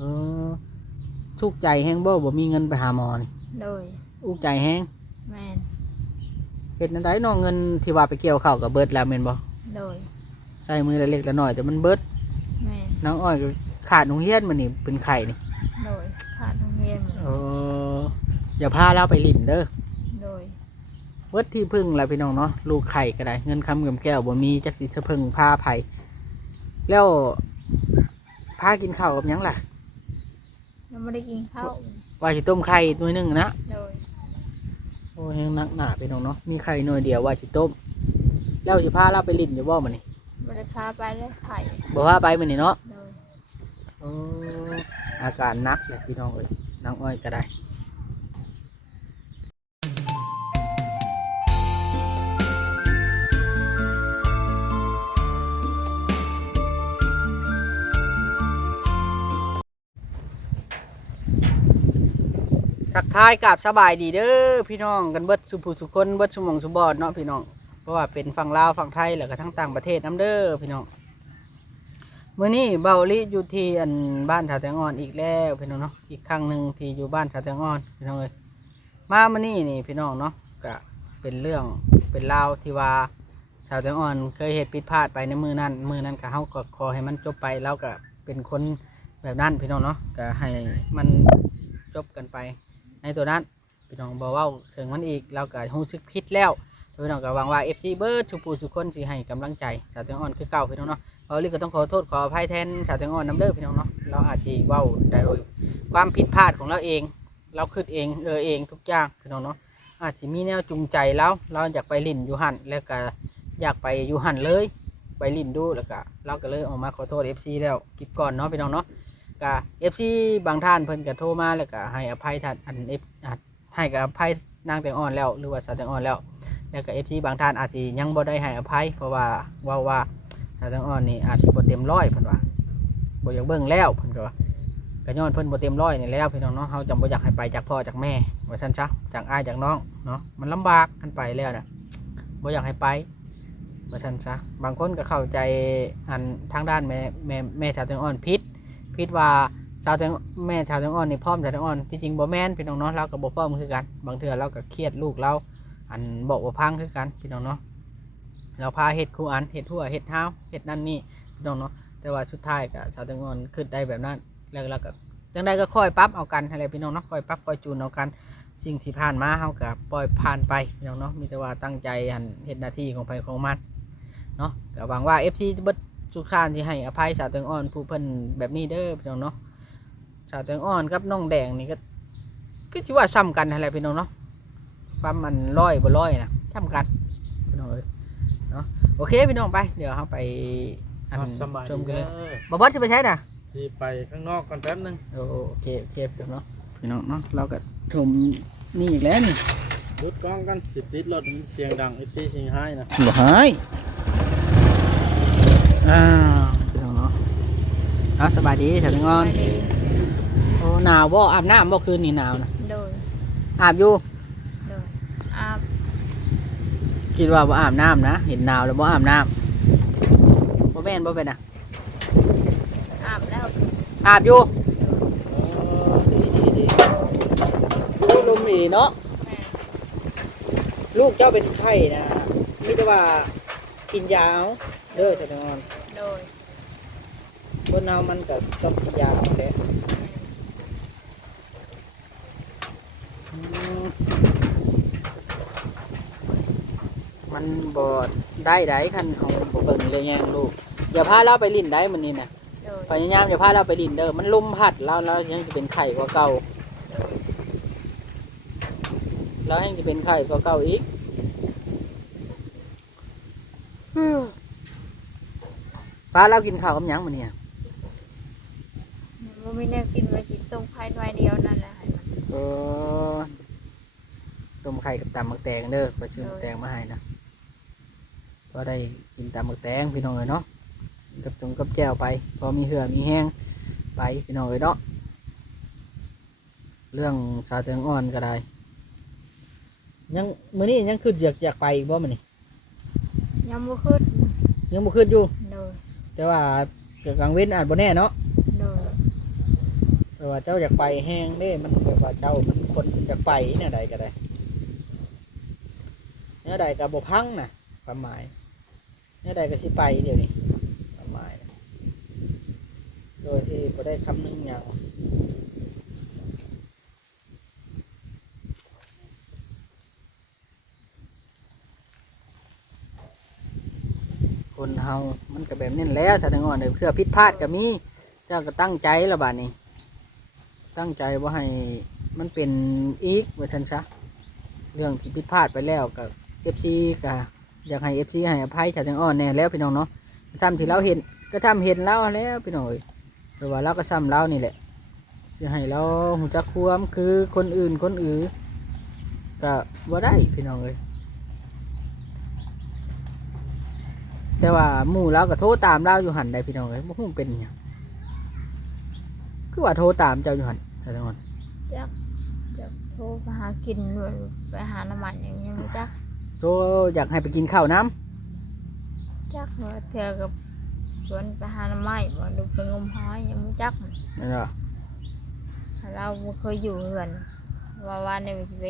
เออสุกใจแห้งบ่บ่มีเงินไปหาหมอนี่โดยอุกใจแห้งแม่นเฮ็ดนั่นได้น้องเงินที่ว่าไปเกี่ยวข้าวกับเบิดแล้วแม่นบ่โดยใส่มือละเล็กละน้อยแต่มันเบิดแม่นน้องอ้อยก็ขาดโรงเรียนมันนี่เป็นไข่นี่โดยขาดโรงเรียนเอออย่าพาเราไปลิ้นเด้อโดยเบิดที่พึ่งแล้วพี่น้องเนาะลูกไข่ก็ได้ เงินคำเงินแก้วบ่มีจักสิจะพึ่งพาไผแล้วพากินข้าวกับหยังล่ะ ยังไม่ได้กินข้าวว่าสิต้มไข่หน่วยหนึงนะโดยโอ้ยยังนักหนาพี่น้องเนาะมีไข่หน่วยเดียวว่าสิต้มแล้วสิพาเราไปลิ้นอยู่บ่มื้อนี้ไม่ได้พาไปเลยไข่บ่พาไปมื้อนี้เนาะโดยเอออาการหนักเลยพี่น้องเอ้ยน้องอ้อยก็ได้ ทักทายกับสบายดีเด้อพี่น้องกันเบิดสุภูสุคนเบิดสมองสุบอดเนาะพี่น้องเพราะว่าเป็นฝั่งลาวฝั่งไทยแล้วก็ทั้งต่างประเทศน้ำเด้อพี่น้องมื้อนี้เบาลิอยู่ที่อันบ้านชาวแตงอ่อนอีกแล้วพี่น้องเนาะอีกครั้งหนึ่งที่อยู่บ้านชาวแตงอ่อนพี่น้องเอ้ยมามื้อนี้นี่พี่น้องเนาะก็เป็นเรื่องเป็นราวที่ว่าชาวแตงอ่อนเคยเหตุผิดพลาดไปในมือนั้นมือนั้นก็เฮาก็ขอให้มันจบไปแล้วก็เป็นคนแบบนั้นพี่น้องเนาะก็ให้มันจบกันไป ในตัวนั้นพี่น้องบอกว่าถึงมันอีกเราก็รู้สึกผิดแล้วพี่น้องก็หวังว่าเอฟซีเบิร์ดชุปูสุคนสิให้กำลังใจสาวแตงอ่อนคือเก่าพี่น้องเนาะเราลีก็ต้องขอโทษขออภัยแทนสาวแตงอ่อนน้ำเด้อพี่น้องเนาะเราอาจจะเว้าได้โดยความผิดพลาดของเราเอง เราคิดเองเออเองทุกอย่างพี่น้องเนาะอาจจะมีแนวจูงใจแล้วเราอยากไปลิ่นอยู่หันแล้วก็อยากไปอยู่หันเลย ไปลิ่นดูแล้วก็เราก็เลยออกมาขอโทษเอฟซีแล้วกิบก่อนเนาะพี่น้องเนาะ ก็เอฟซีบางท่านเพิ่นก็โทรมาแล้วก็ให้อภัยท่านอันเอฟให้กับอภัยนางแตงอ่อนแล้วหรือว่าสาวแตงอ่อนแล้ว แล้วก็เอฟซีบางท่านอาจจะยังบ่ได้ให้อภัย เพราะว่าว่าว่าสาวแตงอ่อนนี่อาจจะบ่เต็มร้อยเพิ่นว่าบ่อยากเบิ่งแล้วเพิ่นก็ว่าก็ย้อนเพิ่นบ่เต็มร้อยนี่แล้วพี่น้องเนาะเฮาจำบ่อยากให้ไปจากพ่อจากแม่ว่าซั่นซะจากอ้ายจากน้องเนาะมันลำบากกันไปแล้วน่ะบ่อยากให้ไปว่าซั่นซะบางคนก็เข้าใจอันทางด้านแม่แม่แม่สาวแตงอ่อนผิด คิดว่าชาวแตงแม่ชาวแตงอ่อนนี่พร้อมชาวแตงอ่อนที่จริงบ่แม่นพี่น้องเนาะเราก็บ่พร้อมคือกัน บางเทื่อเราก็เครียดลูกเรา อันบอกว่าพังคือกันพี่น้องเนาะเราพาเฮ็ดครูอันเฮ็ดทั่วเฮ็ดเท้าเฮ็ดนั่นนี่พี่น้องเนาะแต่ว่าสุดท้ายก็ชาวแตงอ่อนขึ้นได้แบบนั้นแล้วเราก็จังใดก็ค่อยปรับเอากันอะไรพี่น้องเนาะค่อยปรับค่อยจูนเอากันสิ่งที่ผ่านมาเฮาก็ปล่อยผ่านไปพี่น้องเนาะมีแต่ว่าตั้งใจอันเฮ็ดหน้าที่ของไปของมันเนาะก็หวังว่า FC จะเบิด ทุกท่านที่ให้อภัยสาวแตงอ่อนผู้เพิ่นแบบนี้เด้อพี่น้องเนาะสาวแตงอ่อนกับน้องแดงนี่ก็ก็ถือว่าซ้ำกันอะไรพี่น้องเนาะความมันร้อยบ่ร้อยนะซ้ำกันพี่น้องเอ้ยเนาะโอเคพี่น้องไป เดี๋ยวเราไปอันสบายชมดีกันเลยเด้อบ่บอสจะไปใช้น่ะสิไปข้างนอกก่อนแป๊บนึงโอเคโอเคพี่น้องเนาะพี่น้องเนาะเราก็ชมนี่อีกแล้วนี่หยุดกล้องกันสิติดรถมันเสียงดัง FC สิงให้นะบ่หาย อ้าวพี่น้องเนาะเอาสบายดีสาวแตงอ่อนไปดีโอ้หนาวบ่อาบน้ำบ่คืนนี่หนาวนะโดยอาบอยู่โดยอาบคิดว่าบ่อาบน้ำนะเห็นหนาวแล้วบ่อาบน้ำบ่แม่นบ่เป็นอะอาบแล้วอาบอยู่ดูลมดีเนาะแม่ลูกเจ้าเป็นไข้นะมีแต่ว่ากินยาเอาเด้อจะนอนโดย บนเอามันก็ต้องกินยาเอาแหละอืมมันบ่ได้ได้คันเอาบ่เบิ่งเลยแยงลูก อย่าพาเราไปลิ้นได้มื้อนี้น่ะโดยพยายามอย่าพาเราไปลินเด้อมันลมพัดแล้วแล้วยังจะเป็นไข่กว่าเก่าแล้วยังจะเป็นไข่กว่าเก่าอีกฟ้าเรากินข้าวกับหยังมันเนี่ย มันมีแนวกินไว้สิตรงภายในเดียวนั่นแหละให้มันเออต้มไข่กับตำมักแตงเด้อไปซื้อมักแตงมาให้นะก็ได้กินตำมักแตงพี่น้องเลยเนาะกับจงกับแจ่วไป พอมีเหือมีแห้งไปพี่น้องเลยเนาะเรื่องชาเตืองอ่อนก็ได้ ยังมื้อนี้ยังขึ้นอยากอยากไปอีกบ่มื้อนี้ยังบ่ขึ้นยังบ่ขึ้นอยู่ โดยแต่ว่าเกิดกลางเว้นอาจบ่แน่เนาะโดย แต่ว่าเจ้าอยากไปแห้งเด้มันแบบว่าเจ้ามันคนอยากไปเนี่ยใดก็ได้เนี่ยใดก็บ่พังนะความหมายเนี่ยใดก็สิไปเดี๋ยวนี้ความหมายนะโดยที่บ่ได้คำนึงอย่างคนเฮามันก็แบบนี้แล้วถ้าถึงอ่อนเพื่อผิดพลาดก็มี เจ้าก็ตั้งใจละบาดนี้ ตั้งใจว่าให้มันเป็นอีกว่าชันซะเรื่องที่ผิดพลาดไปแล้วกับเอฟซีก็อยากให้เอฟซีให้อภัยชาวจังอ้อนแน่แล้วพี่น้องเนาะทำที่เราเห็นก็ทำเห็นแล้วแล้วพี่น้องเอ้ยแต่ว่าเราก็ซ้ำเรานี่แหละสิให้เราหูจักความคือคนอื่นคนอื่นก็ว่าได้พี่น้องเอ้ยแต่ว่าหมู่เราก็โทรตามเราอยู่หันได้พี่น้องเอ้ยบ่ฮู้เป็นหยัง คือว่าโทรตามเจ้าอยู่หันใช่ไหมนจักจะโทรไปหากินด้วยไปหาน้ำมันอย่างเงี้ยบ่จักโทรอยากให้ไปกินข้าวน้จักว่าเที่ยวกับชวนไปหาน้ำไม้บ่ดูไปงมหอยยังบ่จักำนั่นเหรอเราบ่เคยอยู่เฮือนว่าวันนี้มันสิไป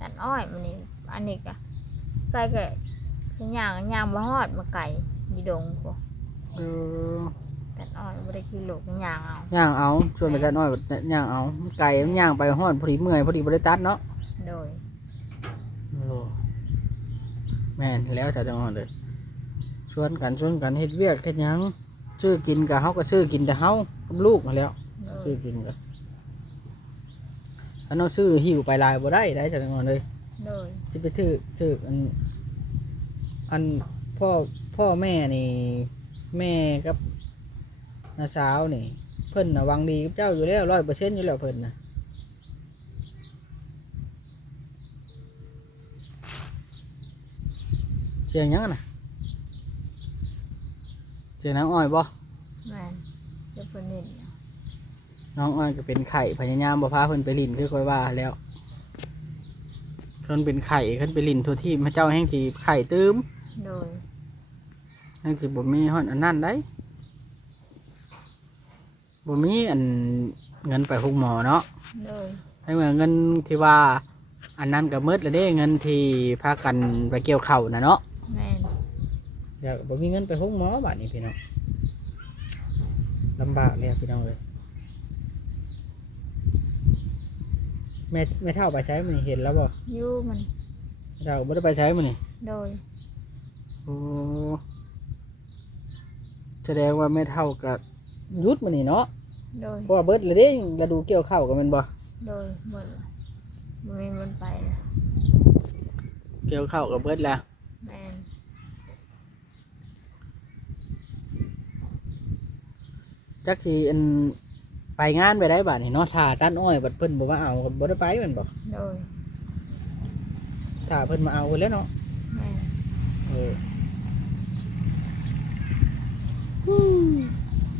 ตัดอ้อยมันนี่อันนี้ก็ไปก็สิย่างย่างบ่ฮอดมาไก่ยีดงพวกเออ ตัดอ้อยบ่ได้ขี่ลูกย่างเอาย่างเอาชวนไปกันน้อยย่างเอาไก่มันย่างไปห้อนพอดีเมื่อยพอดีบริตัดเนาะโดยโอ้แม่นแล้วจะจังหวะเลยชวนกันชวนกันเฮ็ดเวียกเฮ็ดหยังซื้อกินกับเฮาก็ซื้อกินแต่เฮากับลูกมาแหล้วโดซื้อยกินกันถ้าเราซื้อหิวไปหลายบ่ได้ได้จะจังหวะเลยโดยจะไปซื้อซื้ออันอันพ่อพ่อแม่นี่แม่กับ น้าสาวนี่ เพิ่นนะหวังดีกับเจ้าอยู่แล้วร้อยเปอร์เซ็นต์อยู่แล้วเพิ่นนะเสียงหยังอะนะเสียงน้องอ้อยบ่แม่นเจะเพิ่นนี่น้องอ้อยก็เป็นไข่พยายามบ่พาเพิ่นไปลินคือค่อยว่าแล้วเพิ่นเป็นไข่เพิ่นไปลินทั่วที่พระเจ้าแห่งที่ไข่ตื้มโดย นั่นคือบ่มีฮอดอันนั้นได้ บ่มีอันเงินไปหุงหมอเนาะโดยให้เมื่อเงินที่ว่า อันนั้นก็หมืดแล้วเด้เงินที่พากันไปเกี่ยวข้าวน่ะเนาะแม่นอยากบ่มีเงินไปหุงหมอบัดนี้พี่น้องลำบากเลยอะพี่น้องเลยแม่แม่เท่าไปใช้มันเห็นแล้วบ่อยู่มันแม่เท่าบ่ได้ไปใช้มันนี่โดยโอ้แสดงว่าแม่เท่ากับ ยุดมันนี่เนาะโดยเพราะว่าเบิดเลยเด้ฤดูเกี่ยวข้าวกันแมันบ่โดยหมดละบ่มีมันไปนะเกี่ยวข้าวกับเบิดแล้วแม่นจักสิอันไปงานไปได้บัดนี่เนาะถ้าตัดอ้อยบัดเพิ่นบ่มาเอาก็บ่ได้ไปแมันบ่โดยถ้าเพิ่นมาเอาเพิ่นแหล้วเนาะแม่น เออ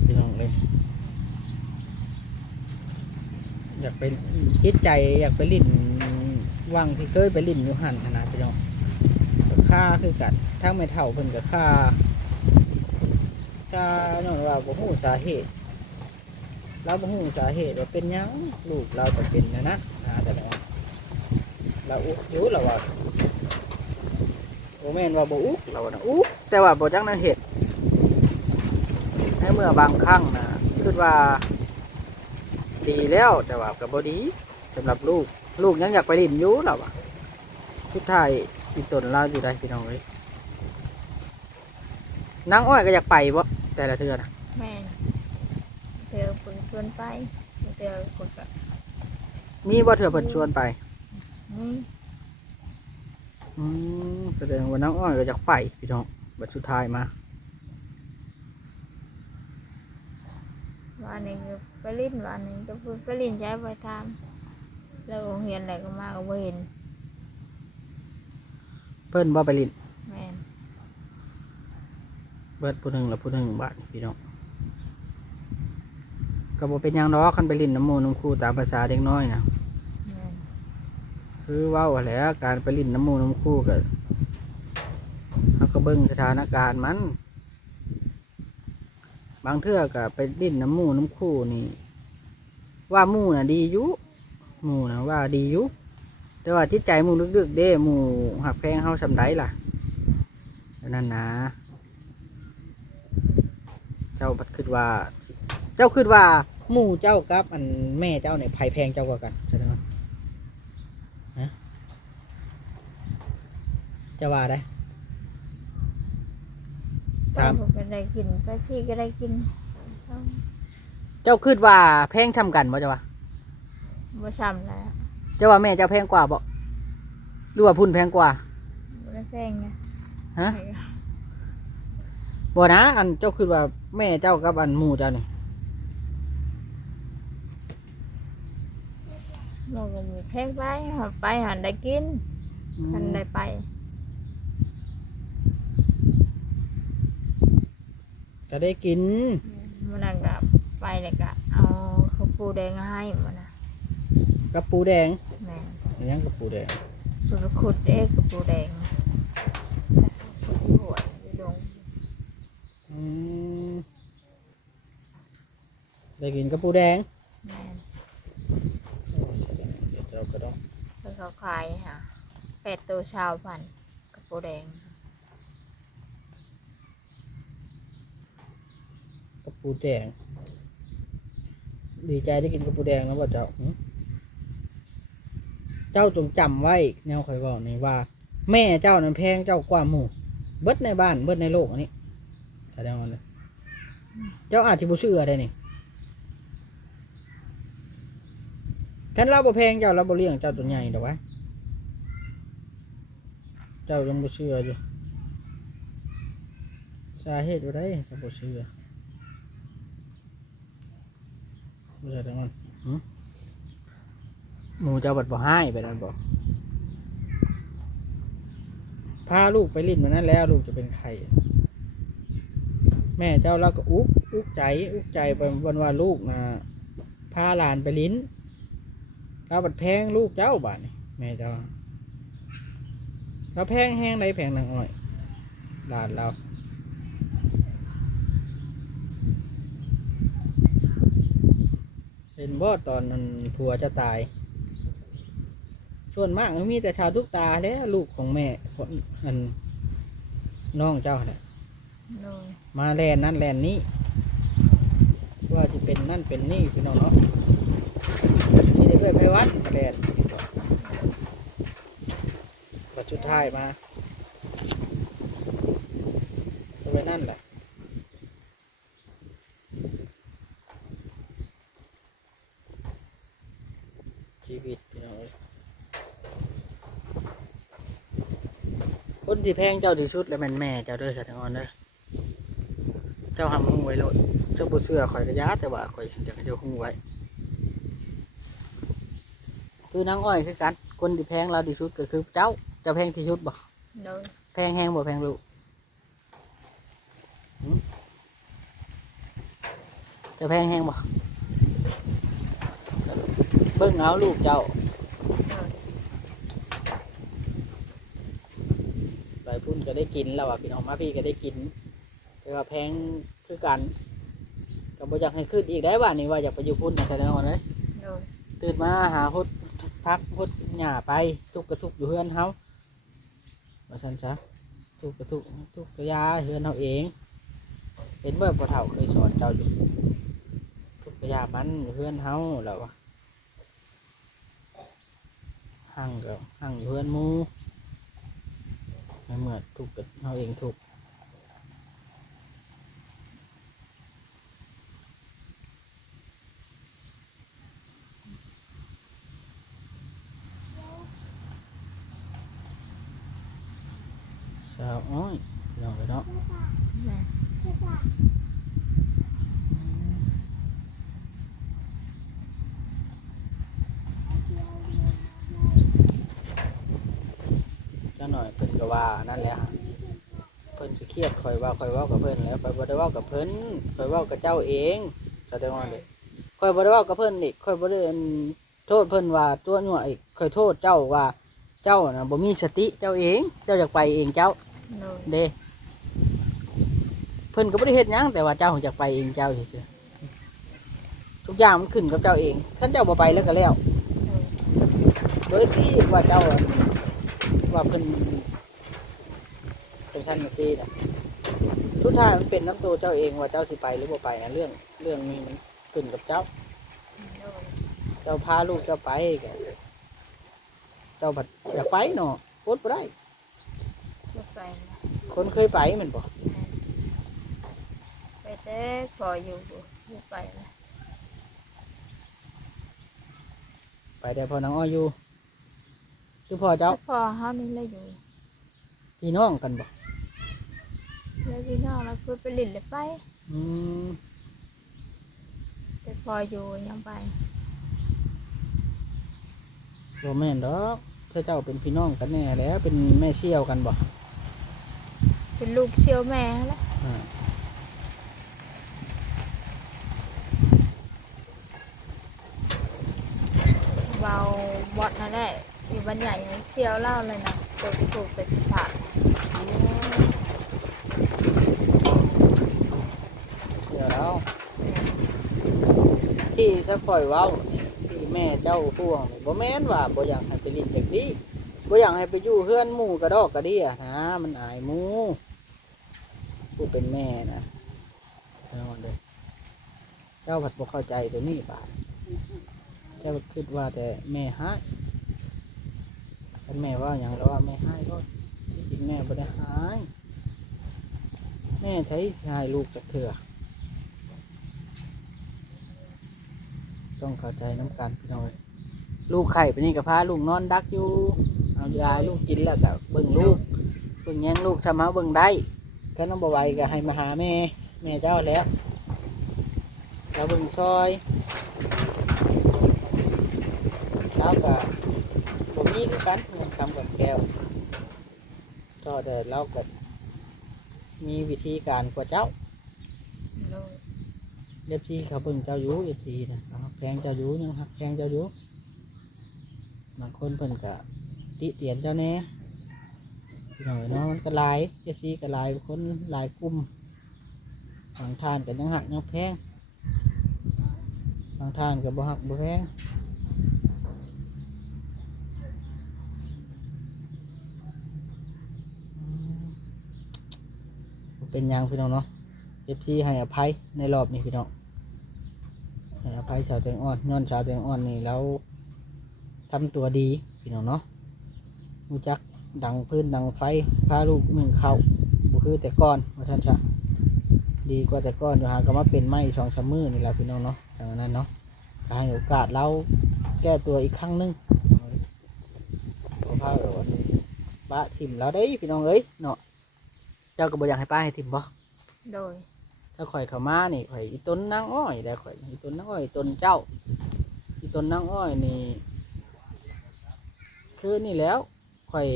พี่น้องเอ้ยอยากไปจิตใจอยากไปลิ้นวังที่เคยไปลิ้นอยู่หั่นนะพี่น้องค่าคือกันถ้าไม่เท่าเพิ่นก็ค่าค่าย้อนว่าบ่ฮู้สาเหตุเราบ่ฮู้สาเหตุว่าเป็นหยังลูกเราจะเป็นนะนะนะแต่ละว่าเราอุอยู่เราว่าโอแม่นว่าบ่อุเราว่านะอุแต่ว่าบ่จังนั้นเหตุ ในเมื่อบางครั้งนะคิดว่า ดีแล้วแต่ว่าก็บ่ดีสำหรับลูก ลูกยังอยากไปเลินอยู่เราว่าสุดท้ายอีตนเราอยู่ได้พี่น้องเอ้ยนางอ้อยก็อยากไปบ่แต่ละเทื่อนะแม่นเดี๋ยวเพิ่นชวนไปเดี๋ยวเพิ่นก็มีบ่เทื่อเพิ่นชวนไปนี่อืมแสดงว่าน้องอ้อยก็อยากไปพี่น้องบัดสุดท้ายมา วันนี้ก็ไปลิ้นวันนี้ก็เพิ่นไปลิ้นใช้ไปทานแล้วโรงเรียนอะไรก็มาก็บ่เห็นเพิ่นบ่ไปลินแม่นเบิดผู้หนึ่งแล้วผู้หนึ่งบาทพี่น้องก็บ่เป็นหยังดอกคันไปลินน้ำหมูน้ำคูตามภาษาเด็กน้อยนะแม่นคือเว้าแหล้วการไปลินน้ำหมูน้ำคูก็เขาก็เบิ่งสถานการณ์มัน บางเทื่อก็ไปลินน้ำมูน้ำคู่นี่ ว่ามูน่ะดียู่หมู่น่ะว่าดียู่แต่ว่าจิตใจมูลึกๆเด้มูหักแพงเฮาซำใดล่ะนั่นนะ เจ้าบัดคิดว่า เจ้าคิดว่าหมู่เจ้ากับ อันแม่เจ้าเนี่ยไผแพงเจ้ากว่ากันใช่ไหมฮะจะว่าได้ ไปถาม ผมก็ได้กินไปพี่ก็ได้กินเอาเจ้าคิดว่าแพงช่ำกันบ่เจ้าว่าบ่ช้ำแล้วเจ้าว่าแม่เจ้าแพงกว่าบ่หรือว่าพุ่นแพงกว่า บ่ได้แพงไงฮะ บ่นะ อันเจ้าคิดว่าแม่เจ้ากับอันหมู่เจ้านี่มันก็มีแพงไปหาไปหันได้กินหันได้ไป ก็ได้กินมันนั่นก็ไปเลยก็เอาข้าวปูแดงให้มันนะกับปูแดงแม่นอันยังกับปูแดงเพิ่นไปขุดเอ๊กข้าวปูแดงขุดที่หัวที่ดงอืมได้กินกับปูแดงแม่นเดี๋ยวเจ้าก็ต้องเพิ่นเขาขายฮะแปดตัวชาวพันข้าวปูแดง กับ ปูแดง ดีใจได้กินกับปูแดงแล้วบ่เจ้าเจ้าจงจำไว้แนวคอยบอกนี่ว่า แม่เจ้านั้นแพงเจ้ากว่าหมู่เบิดในบ้านเบิดในโลกอันนี้แสดงว่าเลยเจ้าอาจจะบ่เชื่อได้นี่คันเราบ่แพงเจ้าเราบ่เลี้ยงเจ้าตัวใหญ่เดอกววะเจ้ายังบ่เชื่ออยู่สาเหตุว่าได้ก็บ่เชื่อ บ่ใช่ทั้งนั้นหมูเจ้าบัดบ่ให้ไปนั่นบอกพาลูกไปลิ้นมันนั้นแล้ว ลูกจะเป็นไข่แม่เจ้าเราก็อุกอุกใจอุกใจไปวันว่าลูกนะพาหลานไปลิ้นเราบัดแพงลูกเจ้าบ้านแม่เจ้าเราแพงแห้งใดแพงหนังอ้อยหลานเรา เห็นบ่ตอนนั้นผัวจะตาย ส่วนมากมันมีแต่ชาวทุกตาแหล้วลูกของแม่คนอันน้องเจ้าเนี่ยโดยมาแลนนั่นแลนนี้ ว่าจะเป็นนั่นเป็นนี่พี่น้องเนาะนี่ได้เพื่อนไปวัดก็แลนปัจจุดท้ายมาก็ไปนั่นแหละ ชีวิตพี่น้องเอ้ยคน ที่แพงเจ้าที่สุดแล้วแม่นแม่เจ้าเด้อสะทอนเด้อเจ้าทำหูไว้โลดเจ้าบุเสือข่อยกระยาแต่ว่าข่อยอยากให้เจ้าหูไว้คือนางอ้อยคือกัน คนที่แพงเราที่สุดก็คือเจ้าเจ้าแพงที่สุดบ่โดยแพงแห้งบ่แพงลูกหึเจ้าแพงแห้งบ่เบิ่งเอาลูกเจ้า โดย ไป พุ่นก็ได้กินแล้วอะพี่น้องมาพี่ก็ได้กินแต่ว่าแพงคือกันก็บ่อยากให้ขึ้นอีกได้ว่านี่ว่าอยากไปอยู่พุ่นนะแต่ละนเลยโดยตื่นมาหาฮดพักฮดหญ้าไปทุกกระทุกอยู่เฮือนเฮาว่าซั่นซะทุกกระทุกทุกกระยาเฮือนเฮาเองเห็นเมื่อพ่อเฒ่าเคยสอนเจ้าอยู่ทุกกระยามันเฮือนเฮาแล้วว่าหั่งก็หั่งเฮือนหมู่ เมื่อทุกข์ก็เฮาเองทุกข์สาวอ้อยน้องไปเนาะแม่จ้าหน่อยเพิ่น ก็ว่านั่นแหละเพิ่นสิเครียดคอยว่าคอยเว้ากับเพิ่นแล้วคอยบ่ได้เว้ากับเพิ่นคอยเว้ากับเจ้าเองแสดงว่าเลยคอยบ่ได้เว้ากับเพิ่นอีกคอยบ่ได้อันโทษเพิ่นว่าตัวหน่วยอีกคอยโทษเจ้าว่าเจ้าน่ะบ่มีสติเจ้าเอง เจ้าอยากไปเองเจ้าโดยเด้เพิ่นก็บ่ได้เฮ็ดหยังแต่ว่าเจ้าอยากไปเองเจ้าซื่อๆทุทุกอย่างมันขึ้นกับเจ้าเองท่านเจ้าบ่ไปแล้วก็แล้วโดยโดยที่ว่าเจ้าอะว่าเพิ่น เป็นท่านที่นะทุกท่ายมันเป็นน้ำตัวเจ้าเองว่าเจ้าสิไปหรือบ่ไปนะเรื่องเรื่องนี้มันขึ้นกับเจ้าโดยเจ้าพาลูกเจ้าไปก็เจ้าบัดอยากไปเนาะโคตรบ่ได้ บ่ไปนะคนเคยไปแมันบ่ไปแต่พออยู่อยู่ไปนะไปแต่พอนางอ้อยอยู่คือพ่อเจ้าแต่พอเฮานี่เลยอยู่พี่น้องกันบ่ แล้วพี่น้องเราคือไปลินเลยไป อืมแต่พออยู่ยังไปบ่แม่นดอกถ้าเจ้าเป็นพี่น้องกันแน่แล้ว เป็นแม่เชี่ยวกันบ่เป็นลูกเชี่ยวแม่แล้วอ่าเบาบอดนั่นแหละอยู่บ้านใหญ่เชี่ยวเล่าเลยนะตัวที่ถูกเป็นสิบบาท เชี่ยวแล้ว ที่ ถ้าคอยเว้านี่ที่แม่เจ้าห่วงนี่บ่แม่นว่าบ่อยากให้ไปลิ้นจากนี้บ่อยากให้ไปอยู่เฮือนหมู่กระดอกกระเดียนะมันอายหมู่ผู้เป็นแม่นะเอาเด้อเจ้าผัดบ่เข้าใจตัวนี้บาดเจ้าคิดว่าแต่แม่หายคันแม่ว่าอย่างแล้วว่าแม่หายก็ที่จริงแม่บ่ได้หายแม่ใช้สิหายลูกจากเถื่อ ต้องเข้าใจน้ำกันพี่น้อยลูกไข่ไปนี่กับพาลูกนอนดักอยู่เอายาลูกกินแล้วก็เบิ่งลูกเบิ่งแย่งลูกชำเฮาเบิ่งได้ก็น้องบไหวก็ให้มาหาแม่แม่เจ้าแล้วเราเบิ่งซอยแล้วก็บ่มีคือกันเงินคำกับแก้วก็แต่เราก็มีวิธีการกว่าเจ้าโดยเอฟซีเขาเบิ่งเจ้าอยู่เอฟซีนะเขาแพงเจ้าอยู่ยังหักแพงเจ้าอยู่บางคนเพิ่นก็ติเตียนเจ้าแน่พี่น้อยเนาะมันก็ลายเอฟซีก็ลายคนลายกลุ่มบางท่านก็ยังหักยังแพงบางท่านก็บ่หักบ่แพงเป็นยังพี่น้องเนาะเอฟซีให้อภัยในรอบนี้พี่น้อง ให้อภัยชาวแตงอ่อนย้อนชาวแตงอ่อนนี่แล้วทำตัวดีพี่น้องเนาะรู้จักดังพื้นดังไฟพาลูกหนึ่งเขาบุคือแต่ก่อนว่าท่านชะดีกว่าแต่ก่อนอยู่หาก็มาเป็นไม้สองสามมือนี่แหละพี่น้องเนาะดังนั้นเนาะให้โอกาสเราแก้ตัวอีกครั้งหนึงพราะพาแบบว่าป้าทิมเราได้พี่น้องเอ้ยเนาะเจ้าก็บ่อยากให้ป้าให้ทิมบ่โดย ถ้าข่อยเข้ามานี่ข่อยอีต้นนางอ้อยได้ข่อยอีต้นนางอ้อยต้นเจ้าอีต้นนางอ้อยนี่คือนี่แล้วข่อย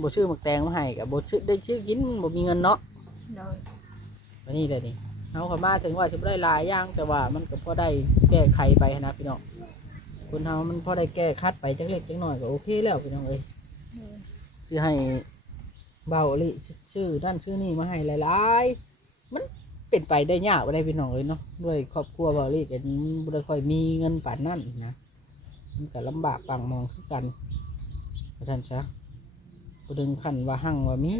บ่ชื่อหมักแตงมาให้กับบ่ชื่อได้ชื่อกินบ่มีเงินเนาะโดยวันนี้เลยนี่เอาเข้ามาถึงว่าจะบ่ได้หลายอย่างแต่ว่ามันก็พอได้แก้ไขไปนะพี่น้องคนเฮามันพอได้แก้คัดไปจักเล็กจักน้อยก็โอเคแล้วพี่น้องเอ้ยโดยซื้อให้เบาอลิชื่อด้านชื่อนี่มาให้หลายๆ มัน เป็นไปได้ยากบ่ได้พี่น้องเลยเนาะด้วยครอบครัวบาอลิกันบ่ได้ค่อยมีเงินป่านนั้นนะมันก็ลำบากปังมองคือกันว่าท่านซะบ่ดึงขั้นว่าหั่งว่ามี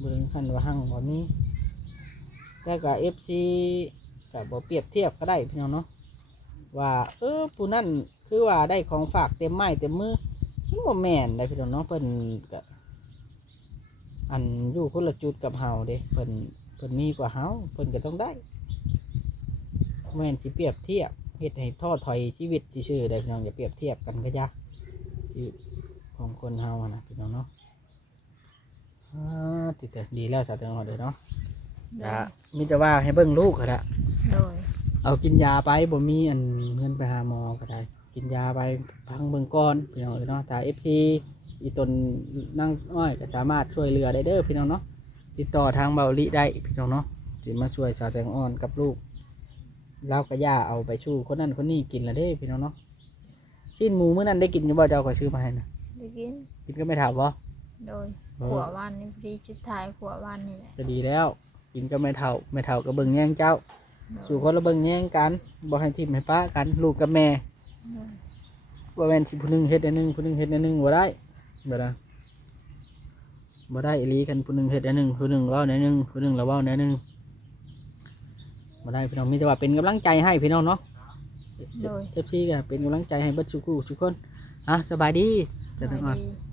บ่ดึงขั้นว่าหั่งว่ามีแต่ก็ FC ก็บ่เปรียบเทียบก็ได้พี่น้องเนาะว่าเออผู้นั่นคือว่าได้ของฝากเต็มไม้เต็มมือมันบ่แมนได้พี่น้องเนาะเพิ่นก็ อันอยู่คนละจุดกับเฮาเด้เพิ่นเพิ่นมีกว่าเฮาเพิ่นก็ต้องได้บ่แม่นสิเปรียบเทียบเฮ็ดให้ท้อถอยชีวิตซื่อๆได้พี่น้องอย่าเปรียบเทียบกันก็ยากชีวิตของคนเฮาอะนะพี่น้องเนาะอ่าติดแต่ดีแล้วสาวเตือนเด้อเนาะโดจะยมีแต่ว่าให้เบิ่งลูกก็ได้โดยเอากินยาไปบ่มีอันเงินไปหาหมอก็ได้ กินยาไปพังเบิ่งก่อนพี่น้องเอ้ยเนาะถ้า FC อี ตนนั่งอ้อยก็สามารถช่วยเหลือได้เด้อพี่น้องเนาะติดต่อทางเบาลิได้พี่น้องเนาะสิมาช่วยสาวแตงอ่อนกับลูกเล้าวกระย่าเอาไปชูคนนั้นคนนี้กินละเด้พี่น้องเนาะชิ้นหมูเมื่อนั้นได้กินอยู่บ่เจ้าก็ซื้อมาให้นะได้กินกินก็ไม่ถามบ่โดยเอขัวอวันนี่พอดีชุดท้ายขัววันนี่แหละก็ดีแล้วกินก็ไม่เท่าไม่เท่าก็เบิ่งแย่งเจ้า สู่คนละเบิ่งแย่งกันบ่ให้ทิมให้ป้ากันลูกกับแม่บ่แม่นสิผู้หนึงเฮ็ดอันหนึงผู้หนึงเฮ็ดอันหนึงบ่ได้ บ่ได้บ่ได้อีหลีกันผู้หนึงเฮ็ดอันหนึงผู้หนึงเว้าแนวหนึงผู้หนึงละเว้าแนวหนึงบ่ได้พี่น้องมีแต่ว่าเป็นกำลังใจให้พี่น้องเนาะ โดย FC ก็เป็นกำลังใจให้เบิดทุกคู่ทุกคนอะสบายดีจะสทั้งบาอะยดี